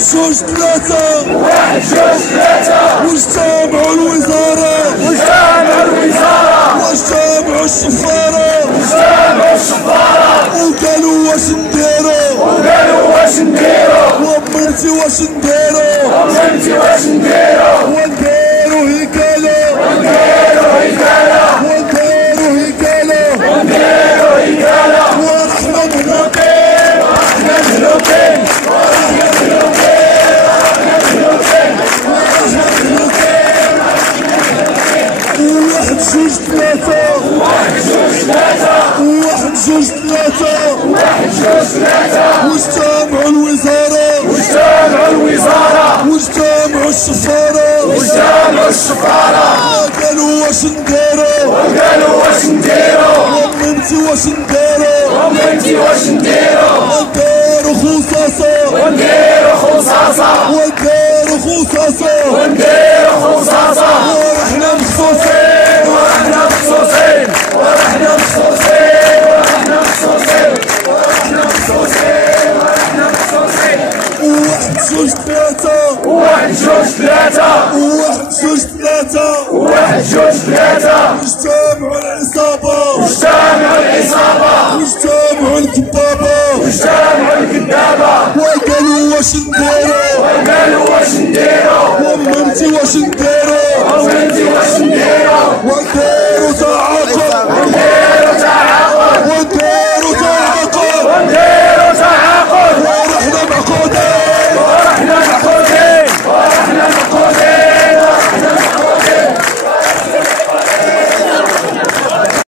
جوج ثلاثة واحد جوج ثلاثة واجتمعوا الوزارة واجتمعوا السفارة وقالوا واش نديرو ومرتي واش نديرو ونديرو هيكالة ورحنا مهلوكين واحد جوج ثلاثة واجتمعوا الوزارة واجتمعوا السفارة قالوا واش نديرو ومرتي واش نديرو ونديرو خصاصة ورحنا مخصوصين واحد جوج ثلاثة واجتمعوا العصابة واجتمعوا الكذابة وقالوا واش نديرو ومرتي واش نديرو